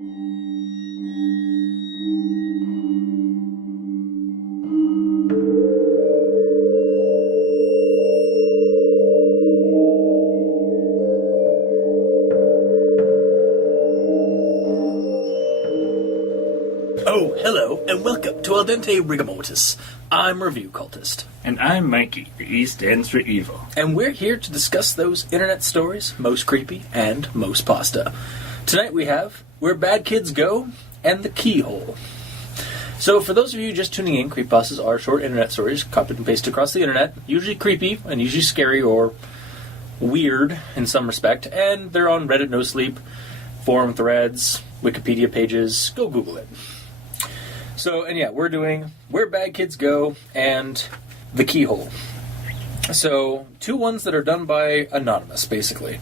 Oh, hello, and welcome to Al Dente Rigamortis. I'm Review Cultist. And I'm Mikey, the E stands for evil. And we're here to discuss those internet stories, most creepy and most pasta. Tonight we have Where Bad Kids Go and The Keyhole. So for those of you just tuning in, creepypastas are short internet stories copied and pasted across the internet, usually creepy and usually scary or weird in some respect, and they're on Reddit No Sleep, forum threads, Wikipedia pages. Go Google it. So, and yeah, we're doing Where Bad Kids Go and The Keyhole. So, two ones that are done by Anonymous, basically.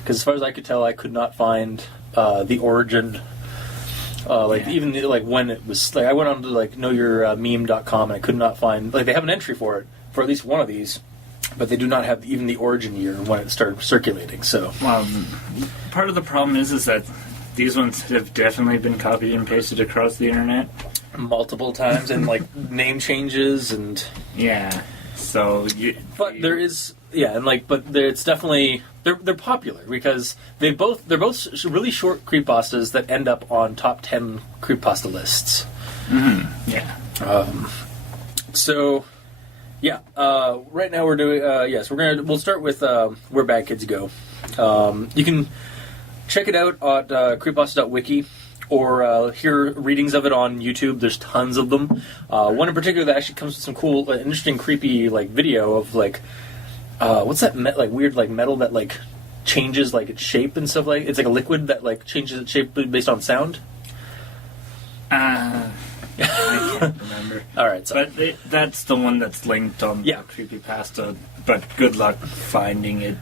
Because as far as I could tell, I could not find the origin, even when it was, I went on to knowyourmeme.com and I could not find, they have an entry for it, for at least one of these, but they do not have even the origin year when it started circulating, so. Well, part of the problem is that these ones have definitely been copied and pasted across the internet. Multiple times, and name changes and yeah. So, but there is but it's definitely they're popular because they're both really short creepypastas that end up on top 10 creepypasta lists. Mm-hmm. Yeah. So, yeah. Right now we're doing we'll start with Where Bad Kids Go. You can check it out at creepypasta.wiki. Or hear readings of it on YouTube. There's tons of them. One in particular that actually comes with some cool, interesting, creepy video of what's that weird metal that changes its shape and stuff it's a liquid that changes its shape based on sound. I can't remember. All right, so. But that's the one that's linked on the Creepypasta. But good luck finding it.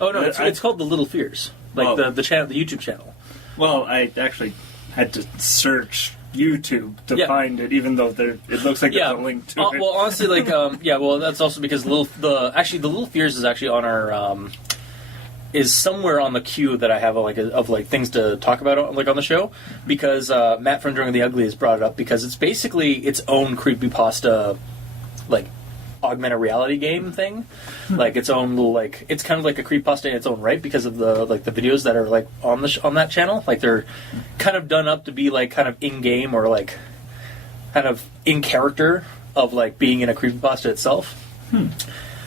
Oh no, it's called The Little Fears, the YouTube channel. Well, I actually had to search YouTube to find it, even though it looks like there's a link to it. Well, honestly, that's also because the Little Fears is actually on our is somewhere on the queue that I have of things to talk about on the show, because Matt from Drunk and the Ugly has brought it up because it's basically its own creepypasta augmented reality game thing, its own little it's kind of like a creepypasta in its own right because of the the videos that are on that channel, they're kind of done up to be kind of in game or kind of in character of being in a creepypasta itself.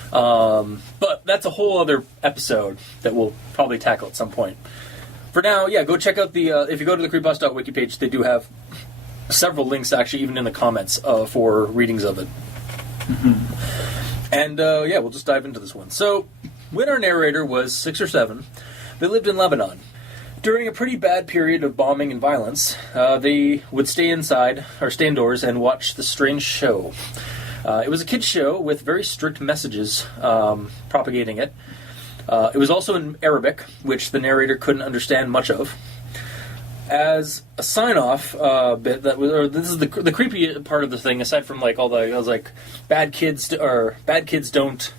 But that's a whole other episode that we'll probably tackle at some point. For now, go check out the if you go to the creepypasta.wiki page, they do have several links actually even in the comments for readings of it. Mm-hmm. And we'll just dive into this one. So, when our narrator was 6 or 7, they lived in Lebanon. During a pretty bad period of bombing and violence, they would stay indoors and watch the strange show. It was a kids' show with very strict messages propagating it. It was also in Arabic, which the narrator couldn't understand much of. As a sign-off bit, this is the creepy part of the thing. Aside from all the bad kids don't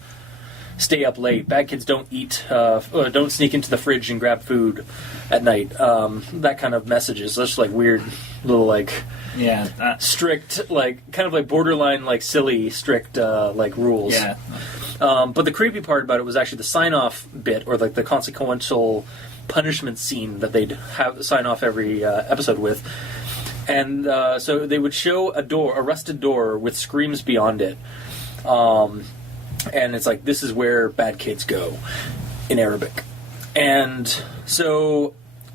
stay up late. Bad kids don't eat. Don't sneak into the fridge and grab food at night. That kind of messages. Just weird little strict kind of borderline silly strict rules. Yeah. But the creepy part about it was actually the sign-off bit or the consequential punishment scene that they'd have sign off every episode with, and so they would show a rusted door with screams beyond it, and it's this is where bad kids go in Arabic, and so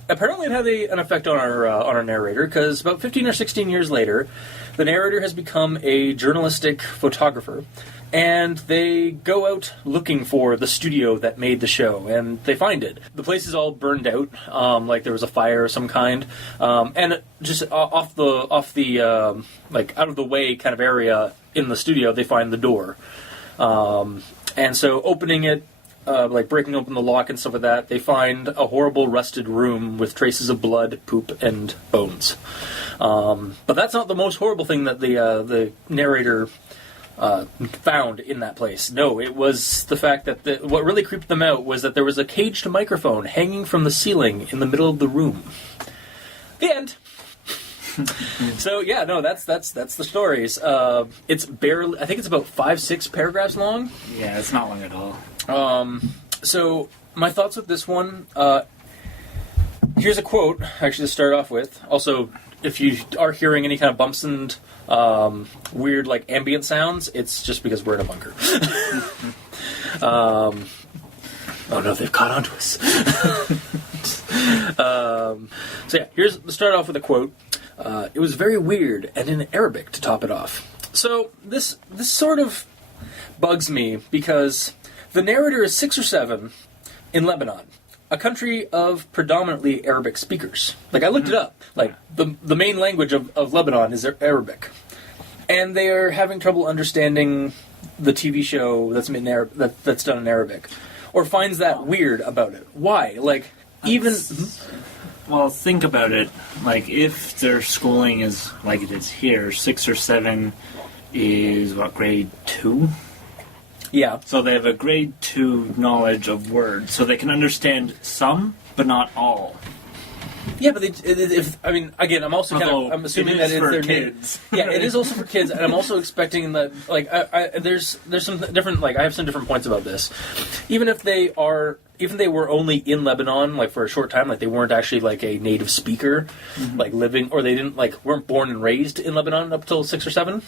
apparently it had an effect on our narrator, because about 15 or 16 years later, the narrator has become a journalistic photographer. And they go out looking for the studio that made the show, and they find it. The place is all burned out, there was a fire of some kind, and just off the out of the way kind of area in the studio, they find the door, and so opening it, breaking open the lock and stuff like that, they find a horrible rusted room with traces of blood, poop, and bones. But that's not the most horrible thing that the narrator found in that place. No, it was the fact that what really creeped them out was that there was a caged microphone hanging from the ceiling in the middle of the room. The end. So yeah, no, that's the stories. It's barely. I think it's about 5-6 paragraphs long. Yeah, it's not long at all. So my thoughts with this one. Here's a quote, actually, to start off with. Also, if you are hearing any kind of bumps and weird, like, ambient sounds, it's just because we're in a bunker. Oh no, they've caught on to us. So yeah, let's start off with a quote. It was very weird, and in Arabic to top it off. So this sort of bugs me, because the narrator is 6 or 7 in Lebanon, a country of predominantly Arabic speakers. Like, I looked it up. Like, the main language of Lebanon is Arabic. And they are having trouble understanding the TV show that's that's done in Arabic. Or finds that weird about it. Why? Like, even... Well, think about it. Like, if their schooling is like it is here, 6 or 7 is, what, grade 2? Yeah. So they have a grade 2 knowledge of words, so they can understand some, but not all. Yeah, but again, I'm also I'm assuming that it's for their kids. Yeah, it is also for kids, and I'm also expecting that, like, there's some different, like, I have some different points about this. Even if they were only in Lebanon, like, for a short time, like, they weren't actually, like, a native speaker, like, living, or they weren't born and raised in Lebanon up till 6 or 7,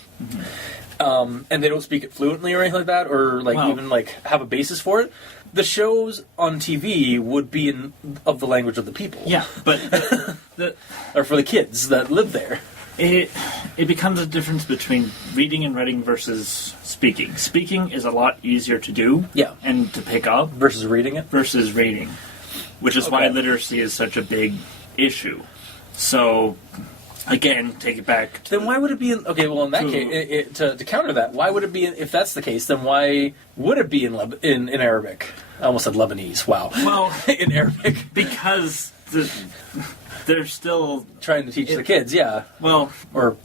and they don't speak it fluently or anything like that, or, like, even, like, have a basis for it. The shows on TV would be of the language of the people. Yeah, but or for the kids that live there. It becomes a difference between reading and writing versus speaking. Speaking is a lot easier to do, and to pick up versus reading it. Which is why literacy is such a big issue. So, again, take it back. Then why would it be in... Okay, well, in that case, to counter that, why would it be... If that's the case, then why would it be in Arabic? I almost said Lebanese. Wow. Well... in Arabic. Because they're still... Trying to teach the kids, yeah. Well... Or...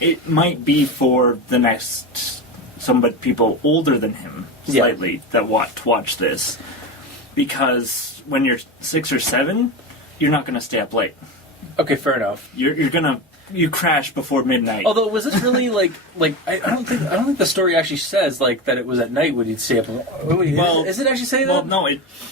It might be for the next... people older than him, slightly, that watch this. Because when you're 6 or 7, you're not going to stay up late. Okay, fair enough. You crash before midnight. Although, was this really like I don't think the story actually says like that it was at night when you'd stay up. Is it actually say that? Well, no,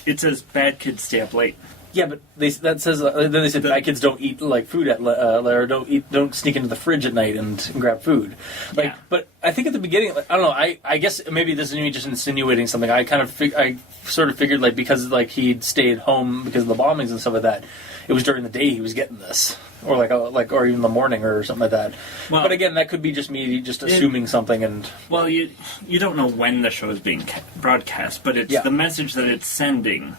it says bad kids stay up late. Yeah, but that says then they said bad kids don't eat like food at or don't sneak into the fridge at night and grab food. Like, but I think at the beginning, like, I don't know. I guess maybe this is me just insinuating something. I sort of figured like because like he'd stayed home because of the bombings and stuff like that. It was during the day he was getting this, or or even the morning or something like that. Well, but again, that could be just me just assuming something. And well, you don't know when the show is being broadcast, but it's the message that it's sending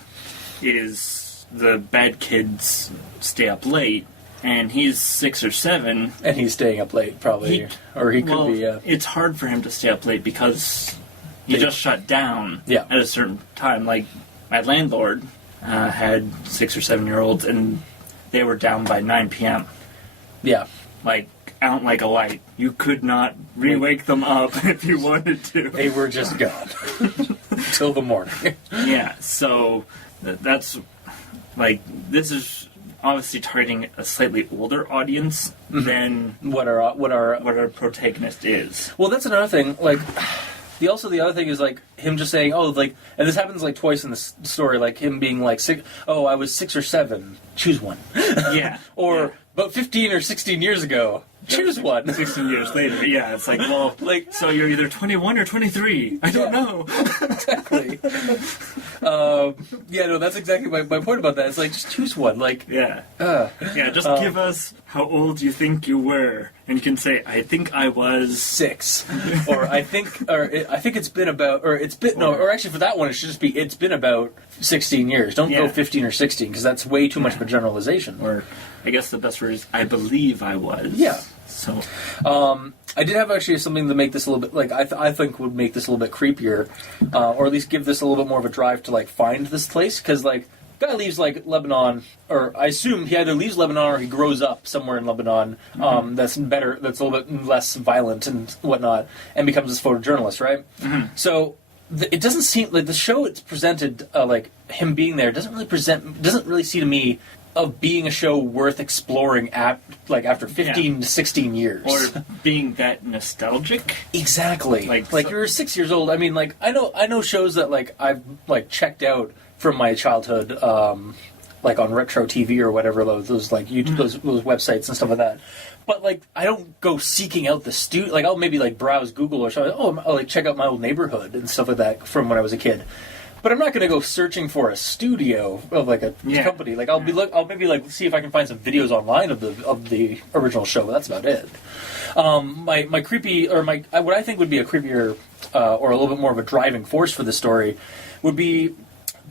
is the bad kids stay up late, and he's 6 or 7, and he's staying up late probably, or he could be. It's hard for him to stay up late because he just shut down at a certain time. Like my landlord. Had 6 or 7-year-olds, and they were down by 9 p.m. Yeah. Like, out like a light. You could not re-wake them up if you wanted to. They were just gone. Till the morning. Yeah, so that's, like, this is obviously targeting a slightly older audience than what our protagonist is. Well, that's another thing, like... The other thing is, like, him just saying, oh, like, and this happens, like, twice in the story, like, him being like, I was 6 or 7, choose one. Yeah. Or, about 15 or 16 years ago, choose one. 16 years later, yeah, it's like, well, like, so you're either 21 or 23, I don't know. Exactly. No, that's exactly my point about that. It's like, just choose one, like... Just give us how old you think you were. And you can say, I think I was 6, or I think it's been about, or it's been or actually for that one it should just be it's been about 16 years. Don't go 15 or 16 because that's way too much of a generalization. Or I guess the best word is I believe I was. Yeah. So, I did have actually something to make this a little bit like I think would make this a little bit creepier, or at least give this a little bit more of a drive to like find this place because like. Guy leaves like Lebanon, or I assume he either leaves Lebanon or he grows up somewhere in Lebanon that's a little bit less violent and whatnot, and becomes this photojournalist, right? Mm-hmm. So it doesn't seem like the show it's presented like him being there doesn't really see to me of being a show worth exploring after 15 to 16 years. Or being that nostalgic. Exactly. Like you're 6 years old. I mean, like, I know shows that, like, I've, like, checked out from my childhood, like on retro TV or whatever, those like YouTube, those websites and stuff like that. But, like, I don't go seeking out the studio. Like, I'll maybe, like, browse Google or something. Oh, I'll, like, check out my old neighborhood and stuff like that from when I was a kid. But I'm not going to go searching for a studio of, like, a company. Like, I'll maybe, like, see if I can find some videos online of the original show. But that's about it. My creepy, or what I think would be a creepier or a little bit more of a driving force for the story would be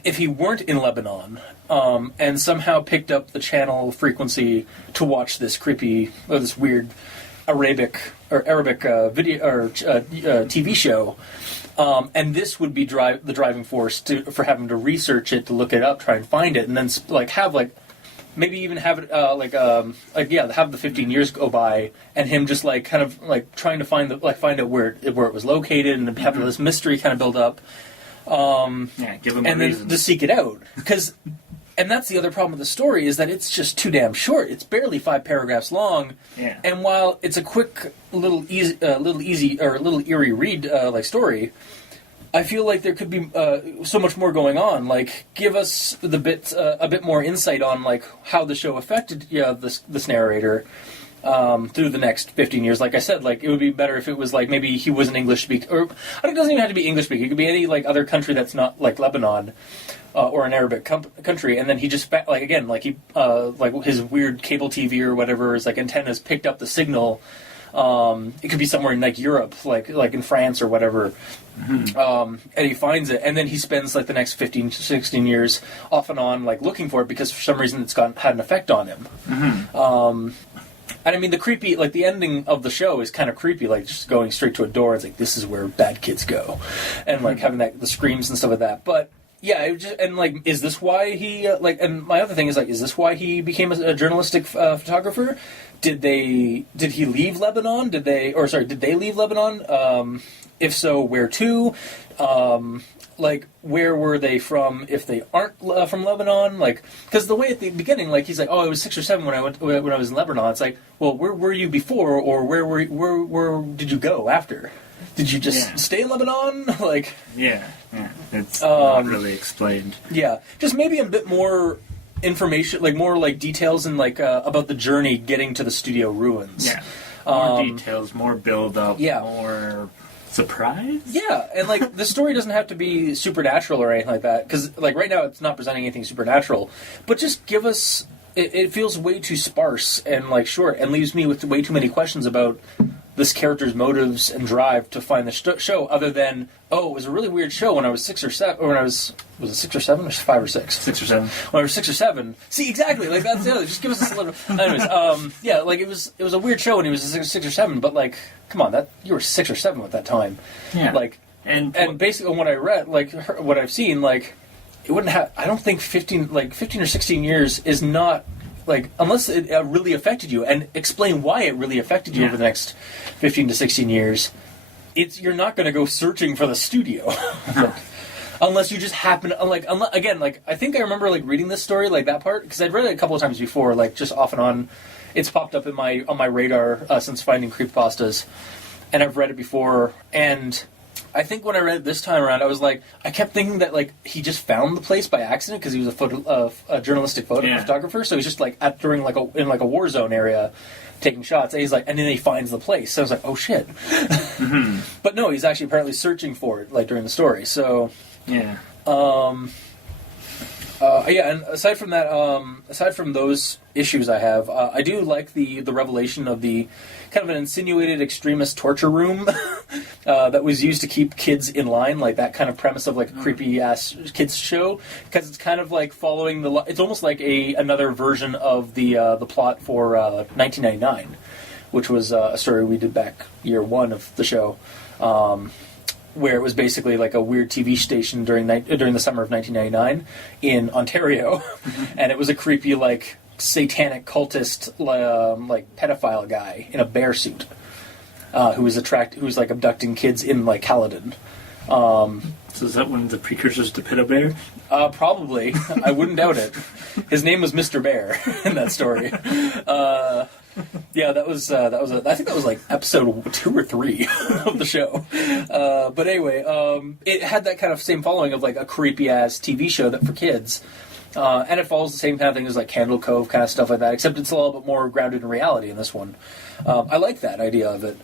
if he weren't in Lebanon and somehow picked up the channel frequency to watch this creepy or this weird Arabic video or TV show. And this would be the driving force for having to research it, to look it up, try and find it, and then like have like maybe even have it have the 15 years go by, and him just like kind of like trying to find out where it was located, and have this mystery kind of build up. Give him a reason. Then to seek it out, and that's the other problem with the story, is that it's just too damn short. It's barely 5 paragraphs long, and while it's a quick, little eerie read like story, I feel like there could be so much more going on. Like, give us a bit more insight on like how the show affected this narrator through the next 15 years. Like I said, like it would be better if it was like maybe he was an English speaker, or it doesn't even have to be English speaker. It could be any like other country that's not like Lebanon. Or an Arabic country, and then he just like his weird cable TV or whatever, his like antennas picked up the signal. It could be somewhere in like Europe, like in France or whatever, and he finds it, and then he spends like the next 15 to 16 years off and on like looking for it, because for some reason it's had an effect on him. And I mean, the creepy, like the ending of the show is kind of creepy, like just going straight to a door. It's like, this is where bad kids go, and like having the screams and stuff like that, but. Yeah, is this why he, and my other thing is, like, is this why he became a journalistic photographer? Did he leave Lebanon? Did they leave Lebanon? If so, where to? Where were they from if they aren't from Lebanon? Like, because the way at the beginning, like, he's like, oh, I was 6 or 7 when I was in Lebanon. It's like, well, where were you before, or where did you go after? Did you just stay in Lebanon? Like, it's not really explained. Yeah, just maybe a bit more information, like more like details and like about the journey getting to the studio ruins. Yeah, more details, more build up, yeah, more surprise. Yeah, and like the story doesn't have to be supernatural or anything like that, because like right now it's not presenting anything supernatural, but just give us. It feels way too sparse and like short, and leaves me with way too many questions about this character's motives and drive to find the show, other than, oh, it was a really weird show when I was 6 or 7, or when I was it 6 or 7 or 5 or 6? 6 or 7. When I was 6 or 7. See, exactly, like that's the other, just give us a little, anyways, like it was a weird show when he was 6 or 7, but like, come on, you were 6 or 7 at that time. Yeah. Like, and basically what I read, like, what I've seen, like, it wouldn't have, I don't think 15 or 16 years is not, like, unless it really affected you, and explain why it really affected you over the next 15 to 16 years, you're not going to go searching for the studio. Unless you just happen, again, like, I think I remember, like, reading this story, like, that part, because I'd read it a couple of times before, like, just off and on. It's popped up on my radar since finding Creepypastas, and I've read it before, and I think when I read it this time around, I was like, I kept thinking that like he just found the place by accident because he was a journalistic photographer. So he's just like in a war zone area, taking shots. And he's like, and then he finds the place. So I was like, oh shit. But no, he's actually apparently searching for it like during the story. So yeah. And aside from that, aside from those issues I have, I do like the revelation of the kind of an insinuated extremist torture room that was used to keep kids in line, like that kind of premise of like a creepy ass kids show, because it's kind of like following it's almost like another version of the plot for 1999, which was a story we did back year 1 of the show. Where it was basically like a weird TV station during the summer of 1999 in Ontario, and it was a creepy like satanic cultist like pedophile guy in a bear suit who was like abducting kids in like Caledon. So is that one of the precursors to Pita Bear? Probably. I wouldn't doubt it. His name was Mr. Bear in that story. Yeah, that was I think that was like episode 2 or 3 of the show. But anyway, it had that kind of same following of like a creepy ass TV show that for kids. And it follows the same kind of thing as like Candle Cove kind of stuff like that, except it's a little bit more grounded in reality in this one. I like that idea of it.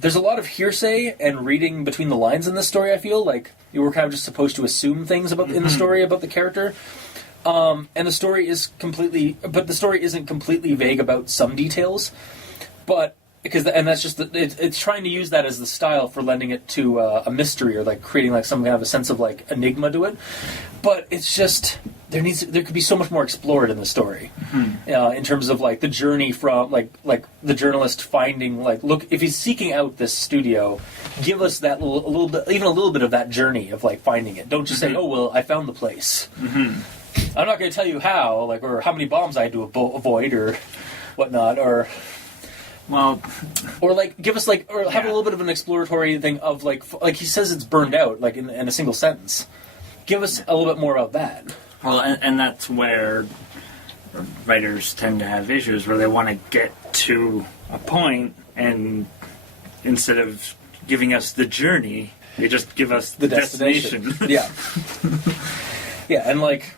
There's a lot of hearsay and reading between the lines in this story, I feel. Like, you were kind of just supposed to assume things about in the story about the character. And the story isn't completely vague about some details. But, that's just, it's trying to use that as the style for lending it to a mystery or like creating like some kind of a sense of like enigma to it. But it's just... There could be so much more explored in the story, in terms of like the journey from like the journalist finding like, look, if he's seeking out this studio, give us that a little bit, even a little bit of that journey of like finding it. Don't just say, oh well, I found the place. I'm not going to tell you how, like, or how many bombs I had to avoid or whatnot, or like give us like, or have a little bit of an exploratory thing of like he says it's burned out like in a single sentence. Give us a little bit more of that. Well, and that's where writers tend to have issues, where they want to get to a point, and instead of giving us the journey, they just give us the destination. Yeah. Yeah, and like,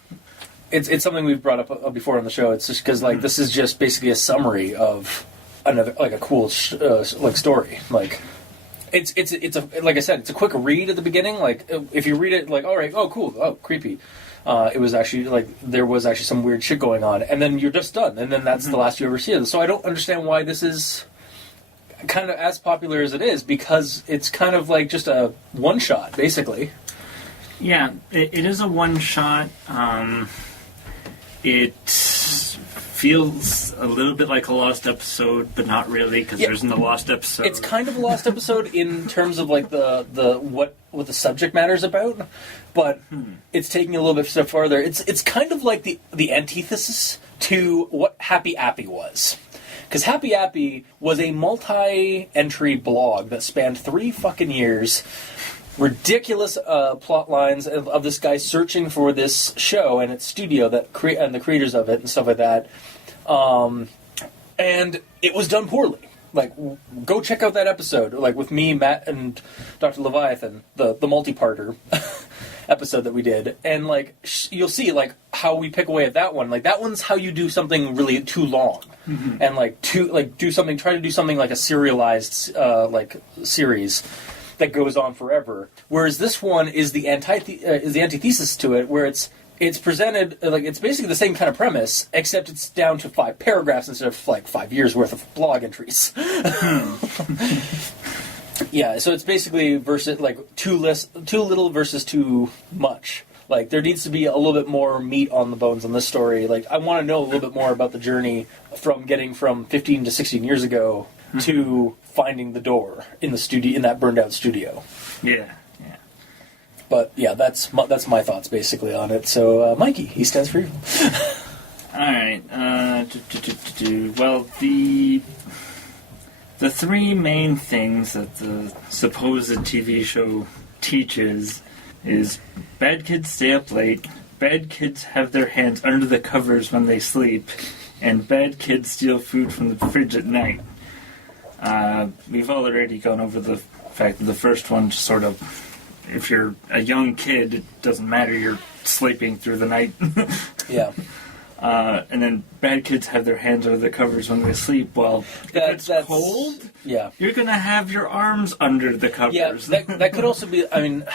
it's something we've brought up before on the show. It's just because like this is just basically a summary of another like a cool like story. Like, it's a, like I said, it's a quick read at the beginning. Like, if you read it, like, all right, oh cool, oh creepy. It was actually, like, there was actually some weird shit going on, and then you're just done, and then that's the last you ever see of it. So I don't understand why this is kind of as popular as it is, because it's kind of like just a one-shot, basically. Yeah, it is a one-shot. It feels a little bit like a lost episode, but not really, because there isn't a lost episode. It's kind of a lost episode in terms of like the what the subject matter is about, but it's taking a little bit step farther. It's kind of like the antithesis to what Happy Appy was. Because Happy Appy was a multi-entry blog that spanned 3 fucking years. Ridiculous plot lines of this guy searching for this show and its studio and the creators of it and stuff like that. And it was done poorly. Like, go check out that episode, like with me, Matt, and Dr. Leviathan, the multi-parter episode that we did, and like you'll see like how we pick away at that one. Like, that one's how you do something really too long, and like try to do something like a serialized like series that goes on forever. Whereas this one is the antithesis to it, where it's presented like it's basically the same kind of premise, except it's down to 5 paragraphs instead of like 5 years worth of blog entries. Yeah, so it's basically versus like too little versus too much. Like, there needs to be a little bit more meat on the bones on this story. Like, I want to know a little bit more about the journey from getting from 15 to 16 years ago to finding the door in the studio, in that burned out studio. Yeah. But yeah, that's my thoughts basically on it. So, Mikey, he stands for you. All right. Well, the 3 main things that the supposed TV show teaches is bad kids stay up late, bad kids have their hands under the covers when they sleep, and bad kids steal food from the fridge at night. We've already gone over the fact that the first one just sort of, if you're a young kid, it doesn't matter, you're sleeping through the night. Yeah. And then bad kids have their hands under the covers when they sleep. Well, if it's cold, you're going to have your arms under the covers. Yeah, that could also be, I mean...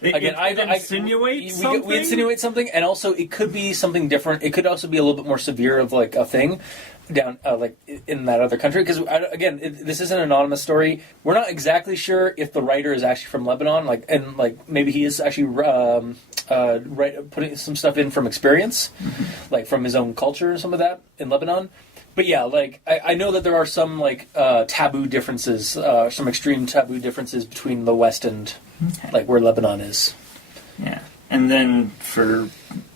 Again, I insinuate something? We insinuate something, and also it could be something different. It could also be a little bit more severe of like a thing down like in that other country. Because again, this is an anonymous story. We're not exactly sure if the writer is actually from Lebanon, like maybe he is actually putting some stuff in from experience, like from his own culture or some of that in Lebanon. But yeah, like I know that there are some like taboo differences, some extreme taboo differences between the West and like where Lebanon is. Yeah, and then for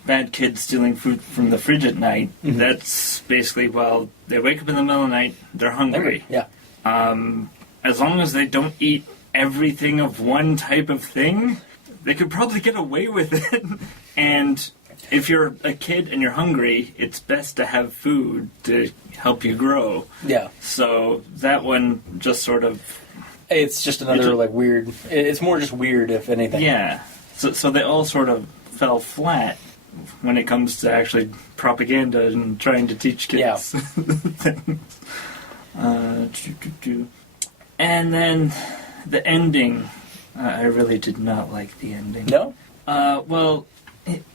bad kids stealing food from the fridge at night, that's basically, well, they wake up in the middle of the night, they're hungry. Yeah. As long as they don't eat everything of one type of thing, they could probably get away with it. And if you're a kid and you're hungry, it's best to have food to help you grow. Yeah. So that one just sort of... It's just another, weird... It's more just weird, if anything. Yeah. So they all sort of fell flat when it comes to actually propaganda and trying to teach kids things. And then the ending, I really did not like the ending. No? Well,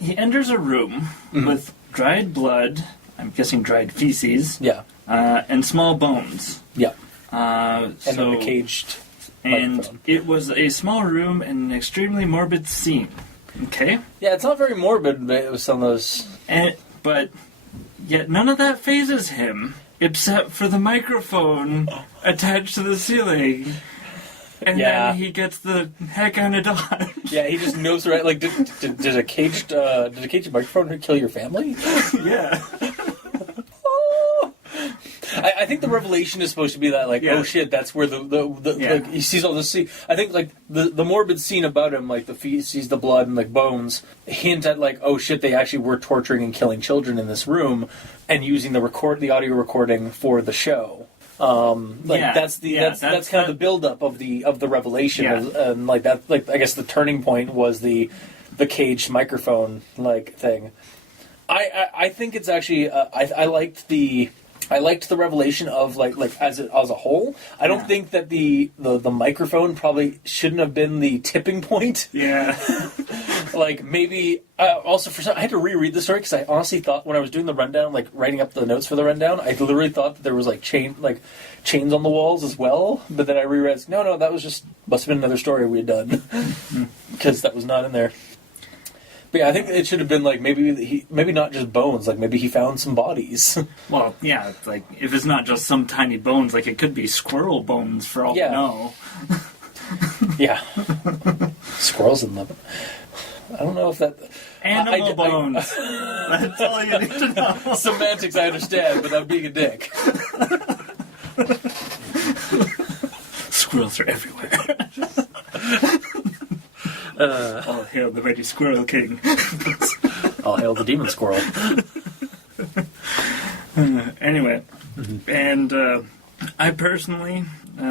he enters a room with dried blood, I'm guessing dried feces, and small bones. Yeah. And then the caged and microphone. It was a small room and an extremely morbid scene. Okay? Yeah, it's not very morbid, but it was some of those... But yet none of that phases him, except for the microphone attached to the ceiling. And then he gets the heck out of Dodge. Yeah, he just knows right. Like, did a caged microphone kill your family? Yeah. I think the revelation is supposed to be that, oh shit, that's where like he sees all this scene. I think like the morbid scene about him, like the feces, the blood, and like bones, hint at like, oh shit, they actually were torturing and killing children in this room, and using the audio recording for the show. That's kind of the buildup of the revelation, and like that, like I guess the turning point was the caged microphone like thing. I think it's actually I liked the revelation of like as a whole. I don't think that the microphone probably shouldn't have been the tipping point. Yeah. Like maybe also for some, I had to reread the story because I honestly thought when I was doing the rundown, like writing up the notes for the rundown, I literally thought that there was like chains on the walls as well. But then I reread, no, that was just must have been another story we had done because that was not in there. But yeah, I think it should have been like maybe not just bones, like maybe he found some bodies. Well, yeah, it's like if it's not just some tiny bones, like it could be squirrel bones for all we know. Yeah, squirrels in them. I don't know if that animal bones. That's all you need to know. Semantics, I understand, but I'm being a dick. Squirrels are everywhere. All hail the mighty Squirrel King. All hail the demon squirrel. Anyway, and I personally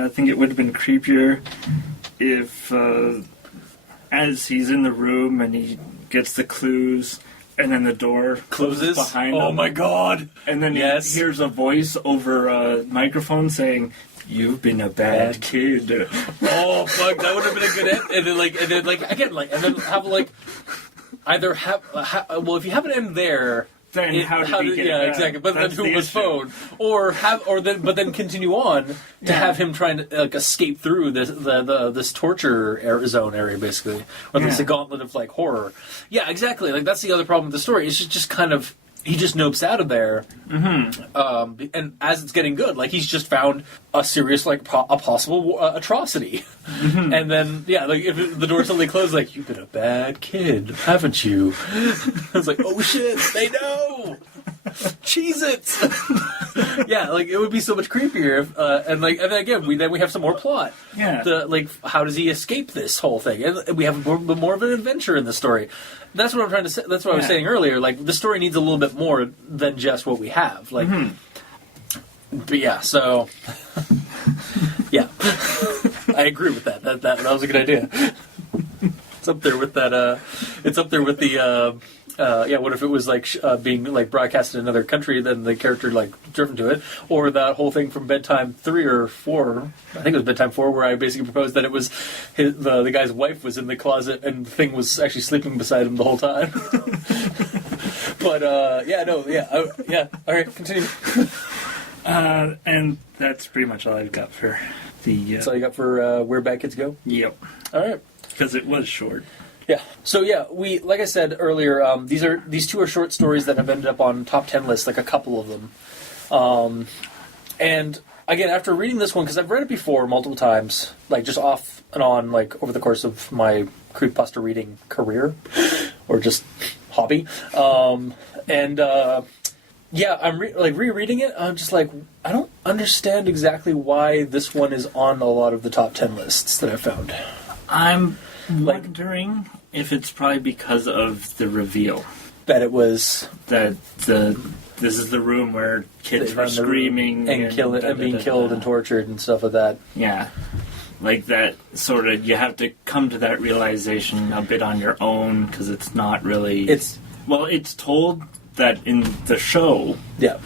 think it would have been creepier if, as he's in the room and he gets the clues, and then the door closes behind him. Oh my god! And then he hears a voice over a microphone saying, "You've been a bad kid." Oh fuck! That would have been a good end. And then well, if you have an end there, then how did he get it back? Exactly. But That's then who was phone? But then continue on to have him trying to escape through this torture zone area, basically, or this gauntlet of like horror. Yeah, exactly. Like that's the other problem with the story. It's just kind of. He just nopes out of there, and as it's getting good, like he's just found a serious, a possible atrocity, and then if the door suddenly closes, like you've been a bad kid, haven't you? It's like, oh shit, they know. Cheez-Its. Yeah, like it would be so much creepier if, and then again we have some more plot. Yeah. How does he escape this whole thing? And we have more of an adventure in the story. That's what I'm trying to say. That's what I was saying earlier. Like the story needs a little bit more than just what we have. Like, but yeah. So, yeah, I agree with that. That was a good idea. It's up there with that. It's up there with the. What if it was being broadcast in another country, then the character driven to it, or that whole thing from Bedtime 3 or 4, I think it was Bedtime 4, where I basically proposed that it was the guy's wife was in the closet and the thing was actually sleeping beside him the whole time. But all right, continue. And that's pretty much all I've got for the. That's all you got for Where Bad Kids Go? Yep. All right. Because it was short. Yeah. So we like I said earlier, these two are short stories that have ended up on top 10 lists, like a couple of them. And again, after reading this one, because I've read it before multiple times, just off and on, over the course of my creepypasta reading career or just hobby, and Yeah, I'm rereading it. I'm just like, I don't understand exactly why this one is on a lot of the top 10 lists that I found. I'm wondering if it's probably because of the reveal. That it was... That this is the room where kids were screaming and being killed and tortured and stuff like that. Yeah. Like that sort of, you have to come to that realization a bit on your own, because it's not really... It's told that in the show... Yeah.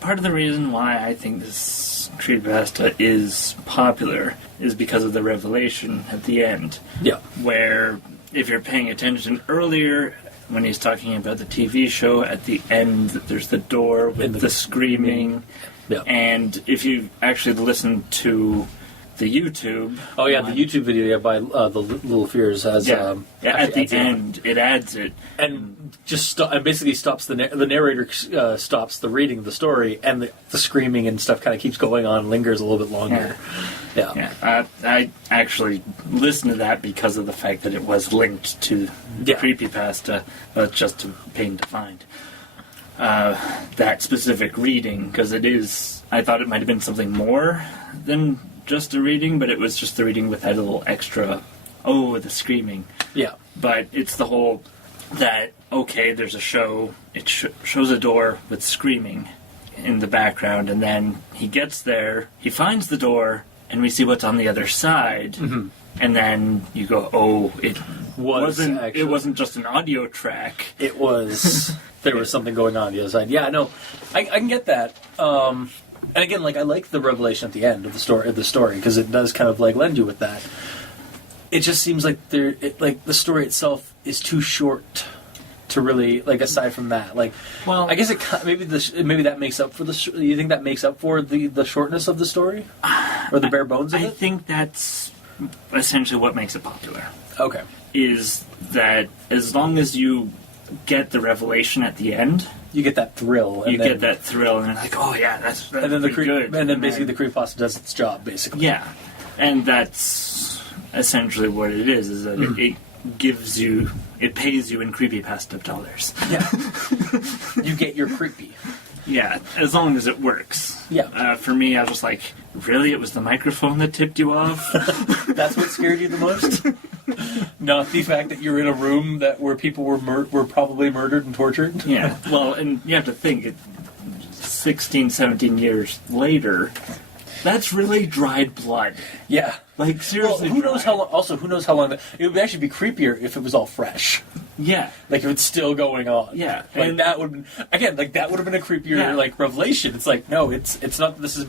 Part of the reason why I think this creepypasta is popular is because of the revelation at the end. Yeah. Where, if you're paying attention earlier, when he's talking about the TV show, at the end, there's the door with the screaming. Yeah. And if you actually listen to the YouTube... Oh, yeah, the YouTube video by the Little Fears has... at the end, it adds it. And basically stops the narrator stops the reading of the story, and the screaming and stuff kind of keeps going on, lingers a little bit longer. Yeah. I actually listened to that because of the fact that it was linked to the creepypasta, but just a pain to find that specific reading, because it is... I thought it might have been something more than just a reading, but it was just the reading with that little extra, the screaming. Yeah. But it's the whole that, okay, there's a show, it shows a door with screaming in the background, and then he gets there, he finds the door, and we see what's on the other side, and then you go, it wasn't just an audio track. It was, there was something going on the other side. Yeah, no, I can get that. And again, I like the revelation at the end of the story, because it does kind of lend you with that. It just seems like the story itself is too short to really aside from that. I guess maybe that makes up for the. You think that makes up for the shortness of the story, or the bare bones of it? I think that's essentially what makes it popular. Okay, is that as long as you get the revelation at the end. You get that thrill. And you're like, oh yeah, that's and then good. And then basically the creepypasta does its job, basically. Yeah, and that's essentially what it is that it gives you, it pays you in creepypasta dollars. Yeah. You get your creepy. Yeah, as long as it works. Yeah. For me, I was just like, really? It was the microphone that tipped you off? That's what scared you the most? Not the fact that you're in a room where people were probably murdered and tortured? Yeah. Well, and you have to think, 16, 17 years later, that's really dried blood. Yeah. Seriously. Well, who knows how long it would actually be creepier if it was all fresh. Yeah. If it's still going on. Yeah. That would have been a creepier revelation. It's no, it's not. This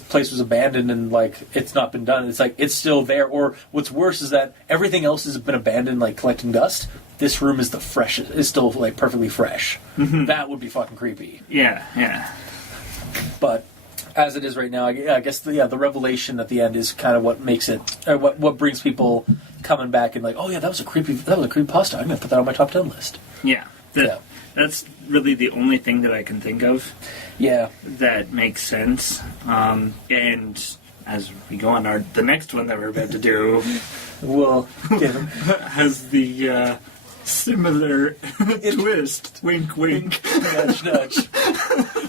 place was abandoned and it's not been done. It's it's still there. Or what's worse is that everything else has been abandoned, collecting dust. This room is still perfectly fresh. Mm-hmm. That would be fucking creepy. Yeah, yeah. But as it is right now, I guess the revelation at the end is kind of what makes it, or what brings people coming back and oh yeah, that was a creepypasta. I'm gonna put that on my top 10 list. Yeah, that's really the only thing that I can think of. Yeah, that makes sense. And as we go on, the next one that we're about to do, has the similar twist. Wink, wink. Nudge, nudge.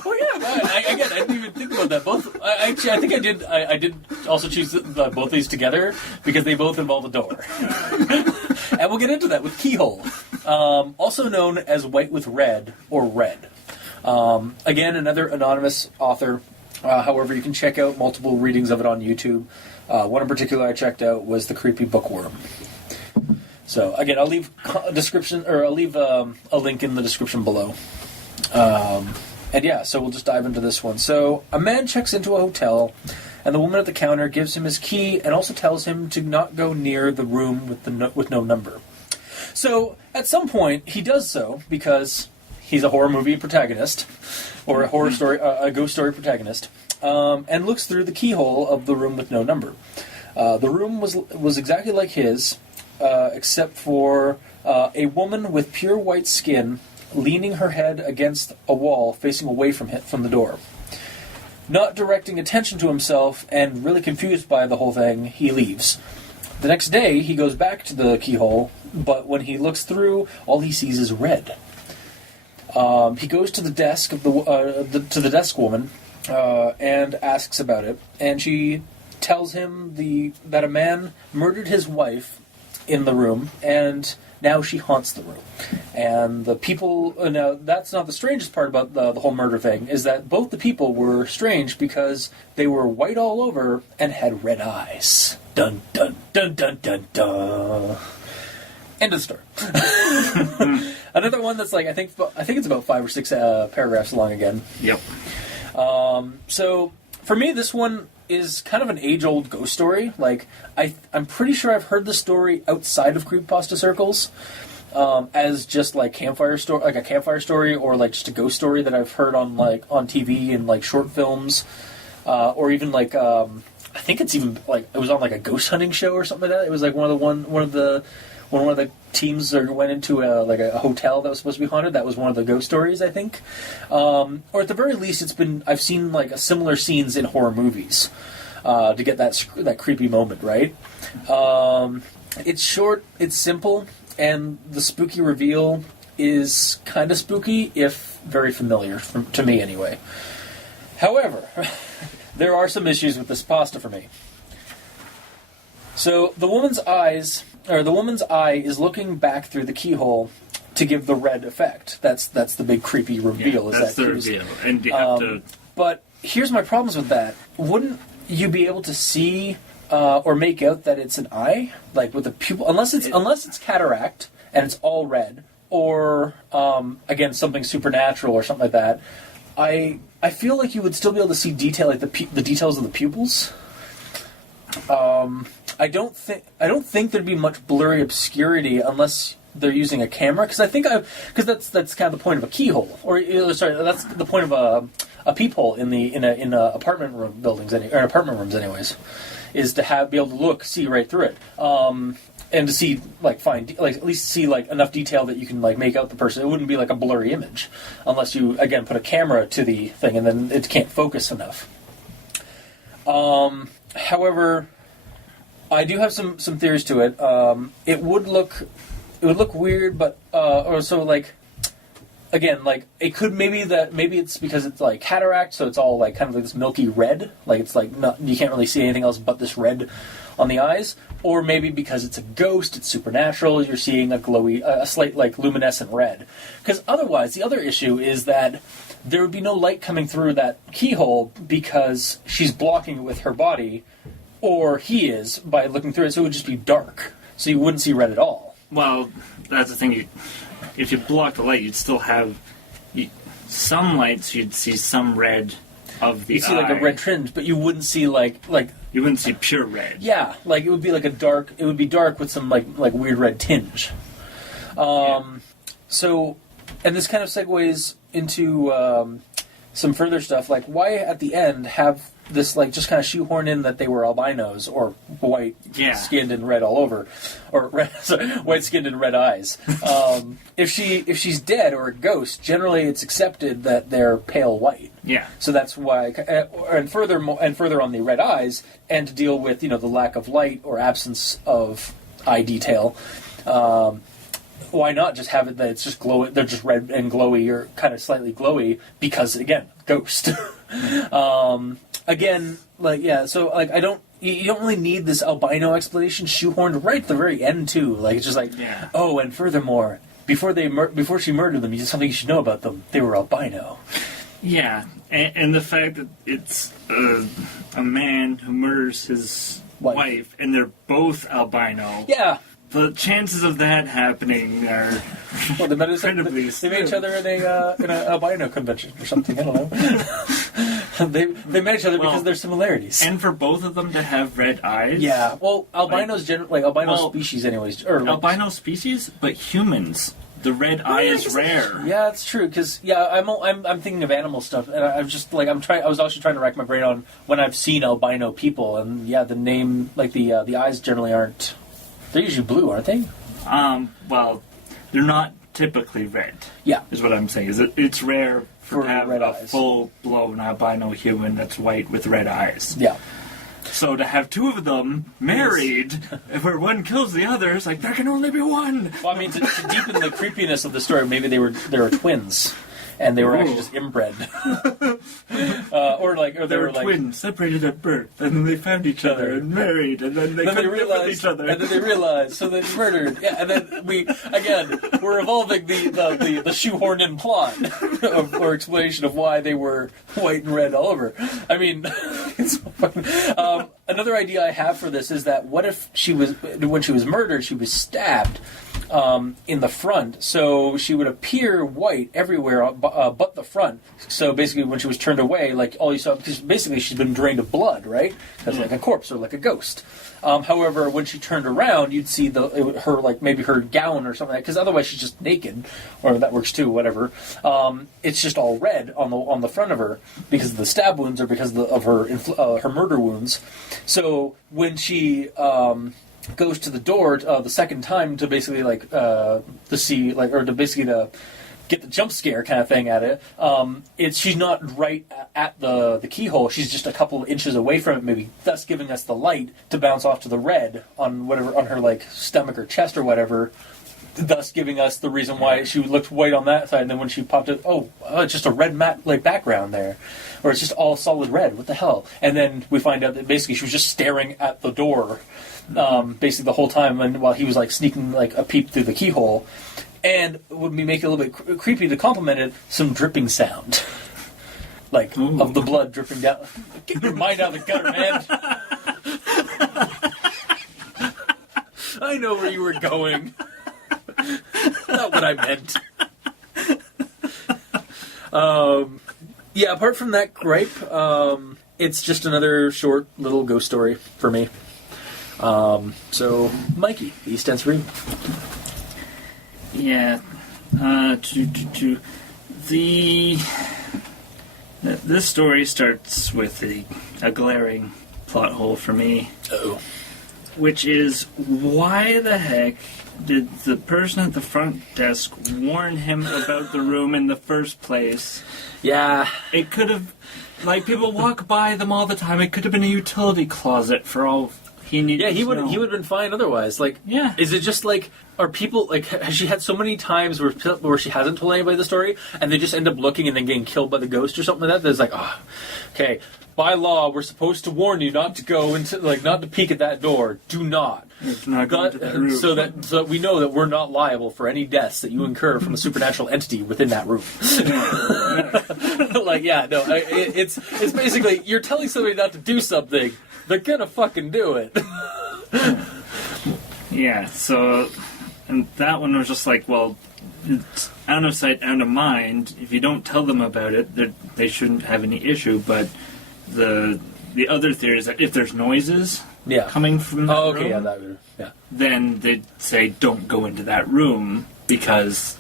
Oh yeah, I didn't even think about that. I think I did also choose both these together because they both involve a door. And we'll get into that with Keyhole, also known as White with Red or Red. Again, another anonymous author. However, you can check out multiple readings of it on YouTube. One in particular I checked out was The Creepy Bookworm. So again, I'll leave a link in the description below. And yeah, so we'll just dive into this one. So a man checks into a hotel, and the woman at the counter gives him his key and also tells him to not go near the room with no number. So at some point he does so because he's a horror movie protagonist, or a horror story, a ghost story protagonist, and looks through the keyhole of the room with no number. The room was exactly like his, except for a woman with pure white skin leaning her head against a wall facing away from the door. Not directing attention to himself and really confused by the whole thing, he leaves. The next day, he goes back to the keyhole, but when he looks through, all he sees is red. He goes to the desk of to the desk woman and asks about it, and she tells him that a man murdered his wife in the room, and now she haunts the room. And the people... now, that's not the strangest part about the whole murder thing, is that both the people were strange because they were white all over and had red eyes. Dun, dun, dun, dun, dun, dun. End of the story. Another one that's like, I think it's about 5 or 6 paragraphs long again. Yep. So, for me, this one is kind of an age-old ghost story. Like, I'm pretty sure I've heard the story outside of creepypasta circles, as just like like a campfire story, or like just a ghost story that I've heard on TV and like short films, or even like I think it's even like it was on like a ghost hunting show or something like that. It was like one of the teams went into a hotel that was supposed to be haunted. That was one of the ghost stories, I think. Or at the very least, I've seen like similar scenes in horror movies to get that creepy moment, right? It's short, it's simple, and the spooky reveal is kind of spooky, if very familiar, to me anyway. However, there are some issues with this pasta for me. So the woman's eye is looking back through the keyhole to give the red effect. That's the big creepy reveal. Yeah, that's the reveal, and you have to. But here's my problems with that. Wouldn't you be able to see or make out that it's an eye, like with the pupil? Unless it's cataract and it's all red, or again something supernatural or something like that. I feel like you would still be able to see detail, like the details of the pupils. I don't think there'd be much blurry obscurity unless they're using a camera, because that's kind of the point of a keyhole, or that's the point of a peephole in apartment room buildings or apartment rooms anyways, is to be able to see right through it, and to see at least see like enough detail that you can like make out the person. It wouldn't be like a blurry image unless you again put a camera to the thing and then it can't focus enough. However, I do have some theories to it. It would look weird, but again, like it could maybe it's because it's like cataract, so it's all like kind of like this milky red, like it's like you can't really see anything else but this red on the eyes, or maybe because it's a ghost, it's supernatural, you're seeing a slight like luminescent red. Because otherwise, the other issue is that there would be no light coming through that keyhole because she's blocking it with her body, or he is by looking through it, so it would just be dark, so you wouldn't see red at all. Well, that's the thing. If you block the light, you'd still have some lights. You'd see some red of the eye. You'd see like a red tinge, but you wouldn't see like you wouldn't see pure red. Yeah, like it would be like it would be dark with some like weird red tinge. So, and this kind of segues into some further stuff. Like, why at the end have this like just kind of shoehorn in that they were albinos or white skinned and red all over, or white skinned and red eyes. If she's dead or a ghost, generally it's accepted that they're pale white. Yeah. So that's why, and further on the red eyes, and to deal with the lack of light or absence of eye detail. Why not just have it that it's just glow? They're just red and glowy, or kind of slightly glowy, because again, ghost. Again, so like you don't really need this albino explanation shoehorned right at the very end too. Like it's just like, oh, and furthermore, before she murdered them, something you should know about them. They were albino. Yeah, and the fact that it's a man who murders his wife, and they're both albino. Yeah. The chances of that happening are incredibly slim. They met each other in an albino convention or something. I don't know. they met each other because there's similarities. And for both of them to have red eyes. Yeah. Well, albinos species, anyways. Albino species, but humans. The red eye is rare. Yeah, it's true. Because I'm thinking of animal stuff, and I'm just like I was also trying to rack my brain on when I've seen albino people, and the name the eyes generally aren't. They're usually blue, aren't they? Well, they're not typically red. Yeah. Is what I'm saying. It's rare to have red a eyes. full-blown albino human that's white with red eyes. Yeah. So to have two of them married, where one kills the other, it's like there can only be one. Well, I mean, to deepen the creepiness of the story, maybe they were twins. And they were actually just inbred, or they were twins separated at birth, and then they found each other and married, and then they couldn't live with each other, and then they realized, so they murdered. Yeah, and then we're evolving the shoehorned-in plot or explanation of why they were white and red all over. I mean, it's so funny. Another idea I have for this is that what if when she was murdered, she was stabbed in the front, so she would appear white everywhere but the front. So basically, when she was turned away, like all you saw, because basically she's been drained of blood, right? That's like a corpse or like a ghost. However, when she turned around, you'd see her like maybe her gown or something, because otherwise she's just naked, or that works too. Whatever. It's just all red on the front of her because of the stab wounds or because of her murder wounds. So when she goes to the door the second time to basically to see or to basically to get the jump scare kind of thing at it. She's not right at the keyhole. She's just a couple of inches away from it, maybe, thus giving us the light to bounce off to the red on her like stomach or chest or whatever. Thus giving us the reason why she looked white on that side, and then when she popped it, it's just a red matte like background there, or it's just all solid red. What the hell? And then we find out that basically she was just staring at the door, basically the whole time, and while he was like sneaking like a peep through the keyhole. And would be make it a little bit creepy to complement it, some dripping sound, like of the blood dripping down. Get your mind out of the gutter, man. I know where you were going. Not what I meant. Apart from that gripe, it's just another short little ghost story for me. So, Mikey, East Ends for you. Yeah. This story starts with a glaring plot hole for me. Uh-oh. Which is, why the heck did the person at the front desk warn him about the room in the first place? Yeah. It could have, like, people walk by them all the time. It could have been a utility closet for all he needed. Yeah, he would have been fine otherwise. Like, yeah. Is it just like, are people, like, has she had so many times where she hasn't told anybody the story, and they just end up looking and then getting killed by the ghost or something like that? There's like, okay, by law, we're supposed to warn you not to go into, like, not to peek at that door. Do not. Not go into that room. So that we know that we're not liable for any deaths that you incur from a supernatural entity within that room. It's basically, you're telling somebody not to do something, they're gonna fucking do it. Yeah, so, and that one was just like, well, it's out of sight, out of mind. If you don't tell them about it, they shouldn't have any issue. But the other theory is that if there's noises coming from that room, then they'd say, don't go into that room because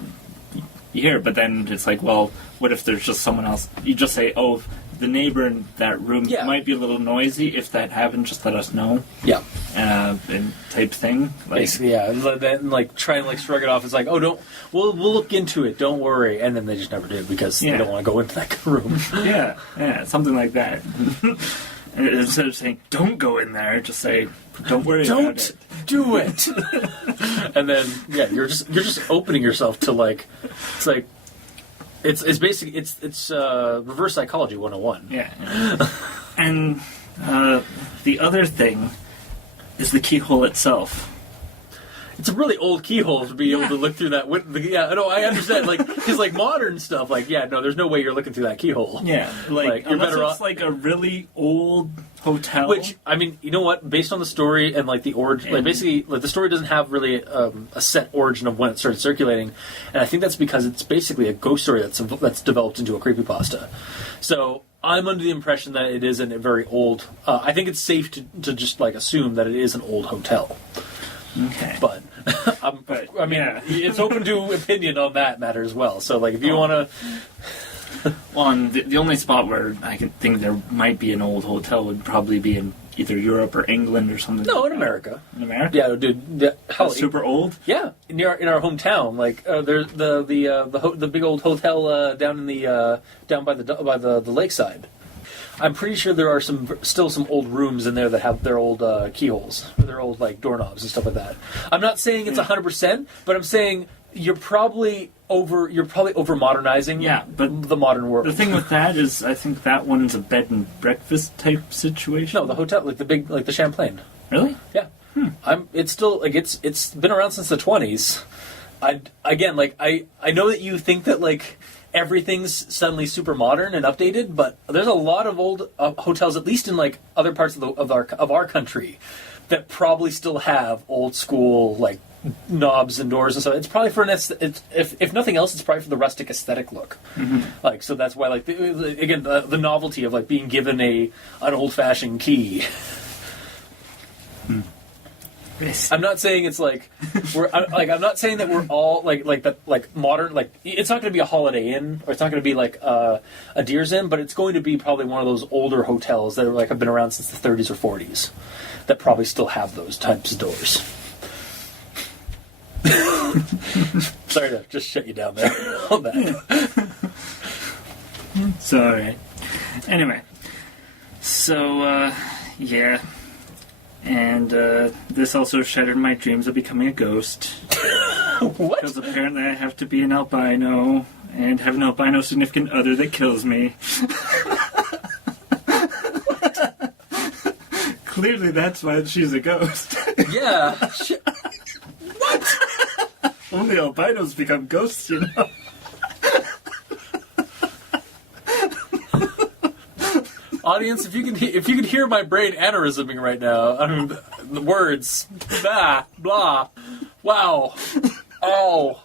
you hear it. But then it's like, well, what if there's just someone else? You just say, the neighbor in that room might be a little noisy. If that happens, just let us know. Yeah. And type thing. Like, basically, yeah. And then, like, try and, like, shrug it off. It's like, we'll look into it. Don't worry. And then they just never do because they don't want to go into that room. Yeah, something like that. And instead of saying, don't go in there, just say, don't worry about it. Don't do it. And then, you're just opening yourself to, like, it's like, it's basically, it's reverse psychology 101. Yeah. And the other thing is the keyhole itself. It's a really old keyhole to be able to look through that. I understand. Like, because like modern stuff, like there's no way you're looking through that keyhole. Yeah, like you're better off. Like a really old hotel. Which, I mean, you know what? Based on the story and like the origin, like basically, like the story doesn't have really a set origin of when it started circulating, and I think that's because it's basically a ghost story that's developed into a creepypasta. So I'm under the impression that it isn't a very old. I think it's safe to just like assume that it is an old hotel. Okay. But, it's open to opinion on that matter as well. So, like, if you want to... Well, the only spot where I can think there might be an old hotel would probably be in either Europe or England or something. No, in America. In America? Yeah, dude. Super old? Yeah, in our hometown. Like, there's the big old hotel down by the lakeside. I'm pretty sure there are still some old rooms in there that have their old keyholes, or their old like doorknobs and stuff like that. I'm not saying it's 100%, but I'm saying you're probably over modernizing but the modern world. The thing with that is, I think that one's a bed and breakfast type situation. No, the hotel, like the Champlain. Really? Yeah. It's still like it's been around since the 20s. I know that you think that like everything's suddenly super modern and updated, but there's a lot of old hotels, at least in like other parts of our country, that probably still have old school like knobs and doors and stuff. It's probably for if nothing else, it's probably for the rustic aesthetic look. Like, so that's why like the novelty of like being given an old fashioned key. I'm not saying it's like I'm not saying that we're all like that, like modern, like it's not going to be a Holiday Inn, or it's not going to be like a Deer's Inn, but it's going to be probably one of those older hotels that are like have been around since the 30s or 40s that probably still have those types of doors. Sorry to just shut you down there on that. Sorry. Anyway, so yeah. And this also shattered my dreams of becoming a ghost. What? Because apparently I have to be an albino and have an albino significant other that kills me. Clearly that's why she's a ghost. Yeah. What? Only albinos become ghosts, you know. Audience, if you can hear my brain aneurysming right now, I mean the words, blah, blah, wow, oh,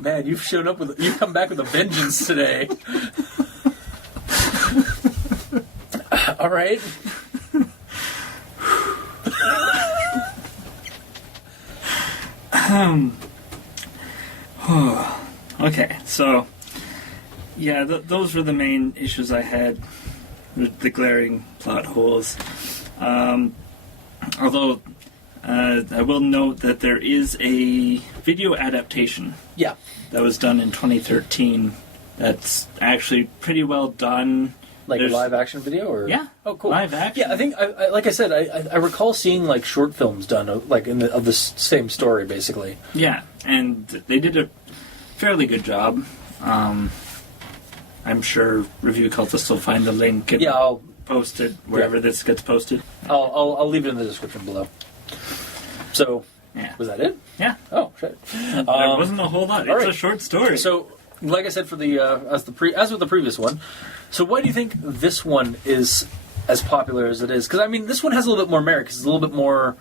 man, you've come back with a vengeance today. All right. Okay, so. Yeah, those were the main issues I had, the glaring plot holes. Although, I will note that there is a video adaptation. Yeah. That was done in 2013. That's actually pretty well done. Like a live action video, or yeah, oh cool, live action. Yeah, I think like I said, I recall seeing like short films done like of the same story basically. Yeah, and they did a fairly good job. I'm sure Review Cultists will find the link and I'll post it wherever this gets posted. I'll leave it in the description below. So, was that it? Yeah. Oh, shit. There wasn't a whole lot. It's a short story. So, like I said, for the as with the previous one, so why do you think this one is as popular as it is? Because I mean, this one has a little bit more merit because it's a little bit more,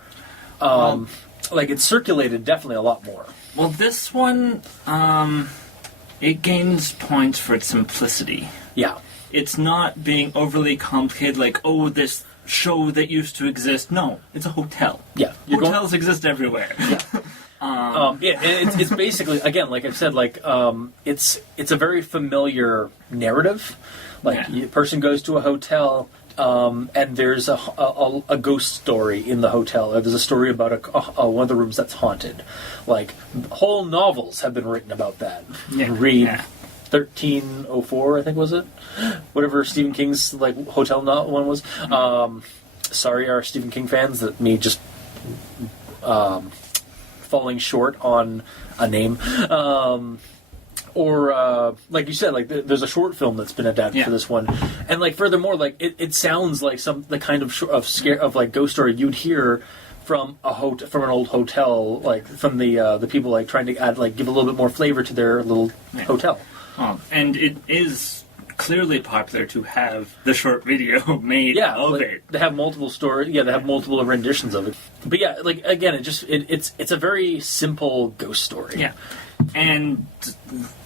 like it's circulated definitely a lot more. Well, this one. It gains points for its simplicity. Yeah. It's not being overly complicated, like, oh, this show that used to exist. No, it's a hotel. Yeah. Hotels exist everywhere. Yeah. It's basically, again, like I've said, like, it's a very familiar narrative. Like, a person goes to a hotel, and there's a ghost story in the hotel. Or there's a story about one of the rooms that's haunted. Like, whole novels have been written about that. Yeah. Read 1304, I think, was it? Whatever Stephen King's like hotel one was. Sorry, our Stephen King fans, that me just falling short on a name. Or like you said, like there's a short film that's been adapted for this one, and like furthermore, like it sounds like the kind of like ghost story you'd hear from from an old hotel, like from the people like trying to add like give a little bit more flavor to their little hotel. And it is clearly popular to have the short video made of it. They have multiple stories. Yeah, they have multiple renditions of it. But yeah, like again, it's a very simple ghost story. Yeah. And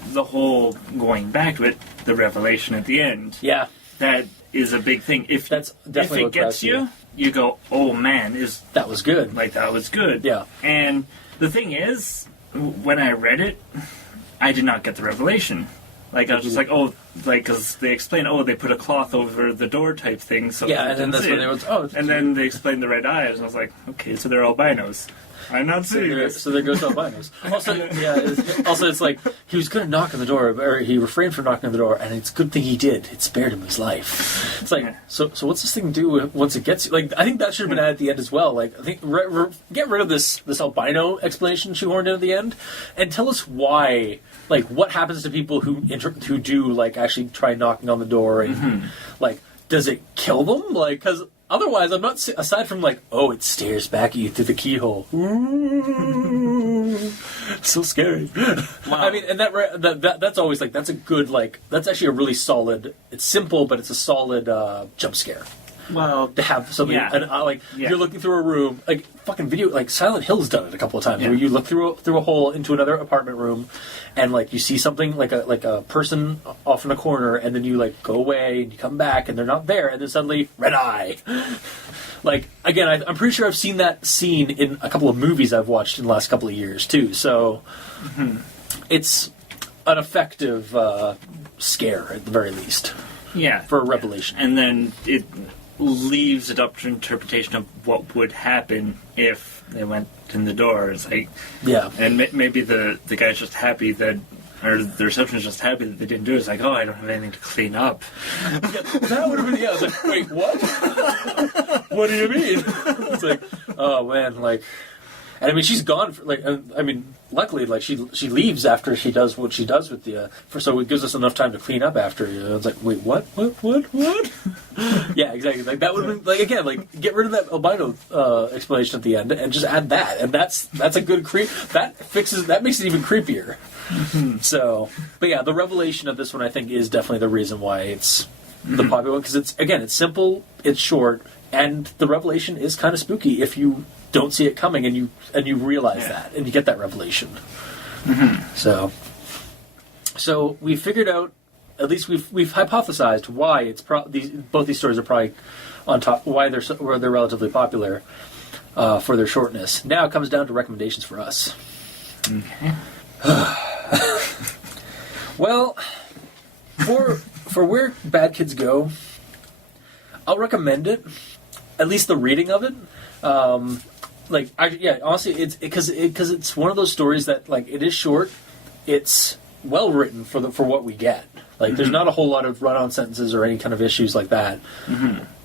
the whole going back to it, the revelation at the end. Yeah. That is a big thing. If it gets you, you go, oh man, that was good. Like, that was good. Yeah. And the thing is, when I read it, I did not get the revelation. Like, I was just like, oh, like, because they explain, they put a cloth over the door type thing. So and then that's when they was, and then they explained the red eyes, and I was like, okay, so they're albinos. I'm not serious. So there goes albinos. Also, it's like he was going to knock on the door, or he refrained from knocking on the door, and it's a good thing he did. It spared him his life. It's like, so what's this thing do once it gets you? Like, I think that should have been added at the end as well. Like, I think get rid of this albino explanation shoehorned in at the end, and tell us why. Like, what happens to people who do like actually try knocking on the door, and like, does it kill them? Like, because otherwise, I'm not. Aside from like, oh, it stares back at you through the keyhole. Ooh, so scary. Wow. I mean, and that's always like that's a good like that's actually a really solid. It's simple, but it's a solid jump scare. Well, to have something and you're looking through a room, like fucking video, like Silent Hill's done it a couple of times where you look through a hole into another apartment room, and like you see something like a person off in a corner, and then you like go away and you come back and they're not there, and then suddenly red eye. Like again, I'm pretty sure I've seen that scene in a couple of movies I've watched in the last couple of years too. So it's an effective scare at the very least. Yeah, for a revelation, and then it leaves it up to interpretation of what would happen if they went in the door. It's like, and maybe the guy's just happy that, or the receptionist just happy that they didn't do it. It's like, oh, I don't have anything to clean up. That would have been, it's like, wait, what? What do you mean? It's like, oh man, like, and I mean, she's gone for, like, I mean, luckily, like, she leaves after she does what she does with the, so it gives us enough time to clean up after, It's like, wait, what? Yeah, exactly. Like, that would have been, like, again, like, get rid of that albino explanation at the end and just add that. And that's a good that makes it even creepier. So, but yeah, the revelation of this one, I think, is definitely the reason why it's the popular one. Because it's simple, it's short, and the revelation is kind of spooky if you don't see it coming, and you realize that, and you get that revelation. So we figured out, at least we've hypothesized why it's both these stories are probably on top, why they're relatively popular for their shortness. Now it comes down to recommendations for us. Well, for Where Bad Kids Go, I'll recommend it, at least the reading of it. Honestly, it's because it's one of those stories that, like, it is short, it's well written for what we get. Like, there's not a whole lot of run-on sentences or any kind of issues like that.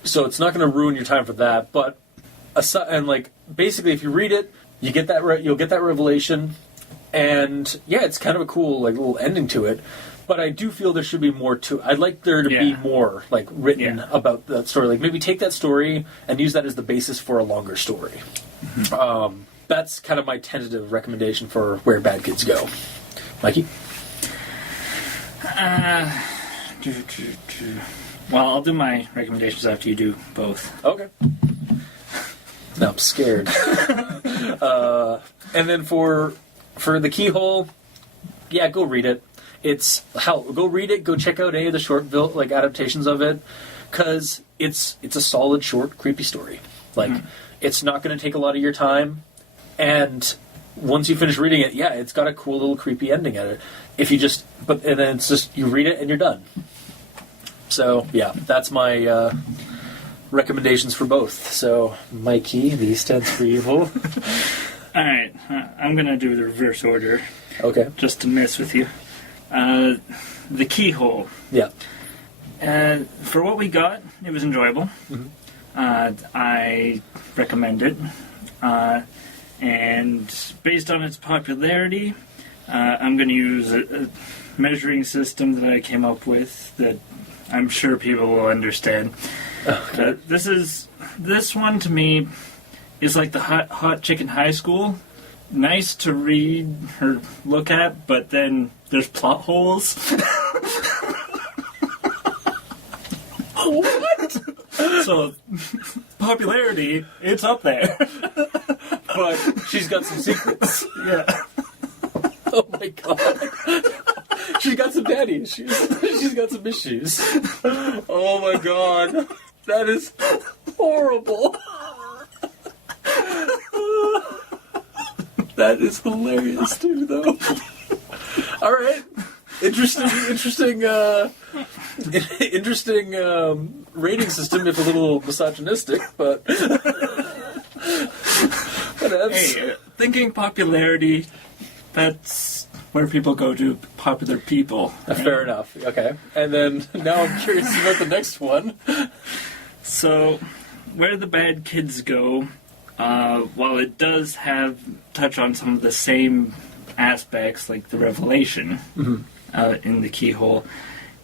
So it's not going to ruin your time for that. But basically, if you read it, you get that you'll get that revelation, and it's kind of a cool like little ending to it. But I do feel there should be more to it. I'd like there to be more like written about that story. Like maybe take that story and use that as the basis for a longer story. That's kind of my tentative recommendation for Where Bad Kids Go. Mikey? Well, I'll do my recommendations after you do both. Okay. Now I'm scared. And then for the Keyhole, go read it. Go read it. Go check out any of the short adaptations of it, because it's a solid short creepy story. Like it's not going to take a lot of your time, and once you finish reading it, it's got a cool little creepy ending at it. And then it's just you read it and you're done. So that's my recommendations for both. So Mikey, the stands for evil. All right, I'm going to do the reverse order. Okay. Just to mess with you. The Keyhole. Yeah. For what we got, it was enjoyable. I recommend it. And based on its popularity, I'm going to use a measuring system that I came up with that I'm sure people will understand. Okay. This one to me is like the Hot Chicken High School. Nice to read or look at, but then there's plot holes. What? So, popularity, it's up there. But she's got some secrets. Yeah. Oh my god. She's got some daddy issues. She's got some issues. Oh my god. That is horrible. That is hilarious too, though. All right, interesting rating system, if a little misogynistic, but whatevs. Hey, thinking popularity, that's where people go to popular people. Right? Fair enough. Okay. And then now I'm curious about the next one. So, where the bad kids go, while it does have touch on some of the same aspects, like the revelation in the Keyhole,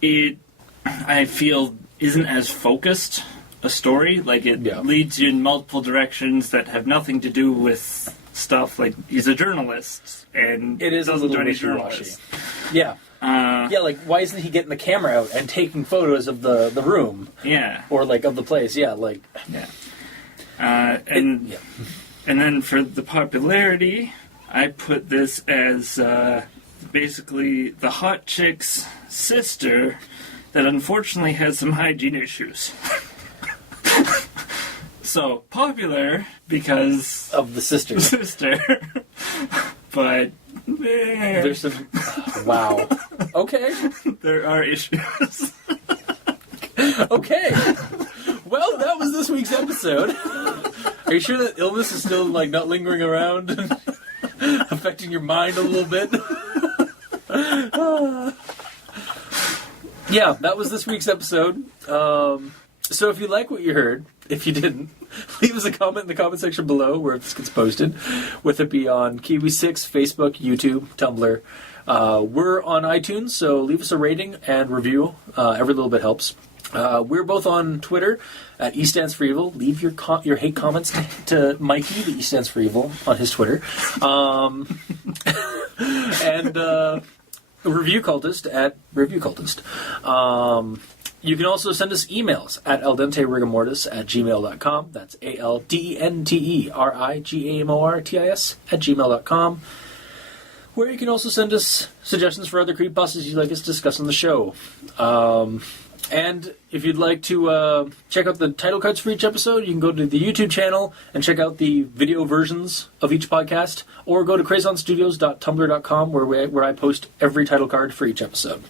it, I feel, isn't as focused a story. Like, it leads you in multiple directions that have nothing to do with stuff. Like, he's a journalist, and it is a little wishy-washy. Yeah. Like, why isn't he getting the camera out and taking photos of the room? Yeah. Or, like, of the place? Yeah, like... Yeah. And then for the popularity, I put this as basically the hot chick's sister that unfortunately has some hygiene issues. So, popular because... of the sister. But... there's some... Wow. Okay. There are issues. Okay. Well, that was this week's episode. Are you sure that illness is still, like, not lingering around and affecting your mind a little bit? Yeah, that was this week's episode. So if you like what you heard, if you didn't, leave us a comment in the comment section below where this gets posted, whether it be on Kiwi6, Facebook, YouTube, Tumblr. We're on iTunes, so leave us a rating and review. Every little bit helps. We're both on Twitter at E Stands for Evil. Leave your hate comments to Mikey, the E Stands for Evil, on his Twitter. And Review Cultist at Review Cultist. You can also send us emails at aldenterigamortis@gmail.com. That's aldenterigamortis@gmail.com. Where you can also send us suggestions for other creepypastas you'd like us to discuss on the show. And if you'd like to check out the title cards for each episode, you can go to the YouTube channel and check out the video versions of each podcast, or go to crazonstudios.tumblr.com where I post every title card for each episode.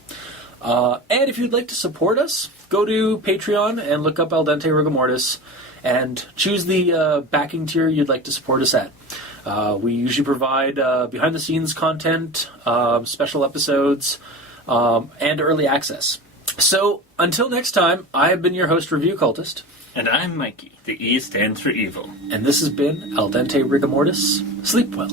And if you'd like to support us, go to Patreon and look up Al Dente Rigor Mortis and choose the backing tier you'd like to support us at. We usually provide behind-the-scenes content, special episodes, and early access. So, until next time, I have been your host, Review Cultist. And I'm Mikey. The E stands for evil. And this has been Al Dente Rigor Mortis. Sleep well.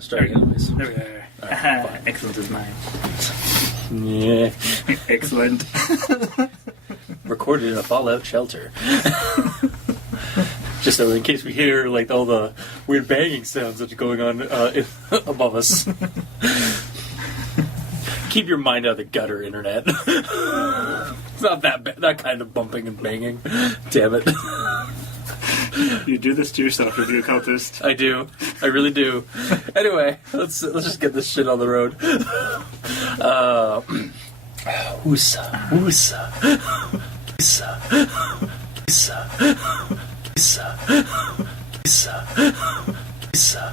Starting anyways. There we are. Right, excellent is mine. Yeah. Excellent. Recorded in a fallout shelter. Just so in case we hear like all the weird banging sounds that are going on above us. Keep your mind out of the gutter, internet. It's not that kind of bumping and banging. Damn it. You do this to yourself, Review Cultist. I do. I really do. Anyway, let's just get this shit on the road. Woosa. Woosa. Kisa. Kisa. Kisa. Kisa. Kisa.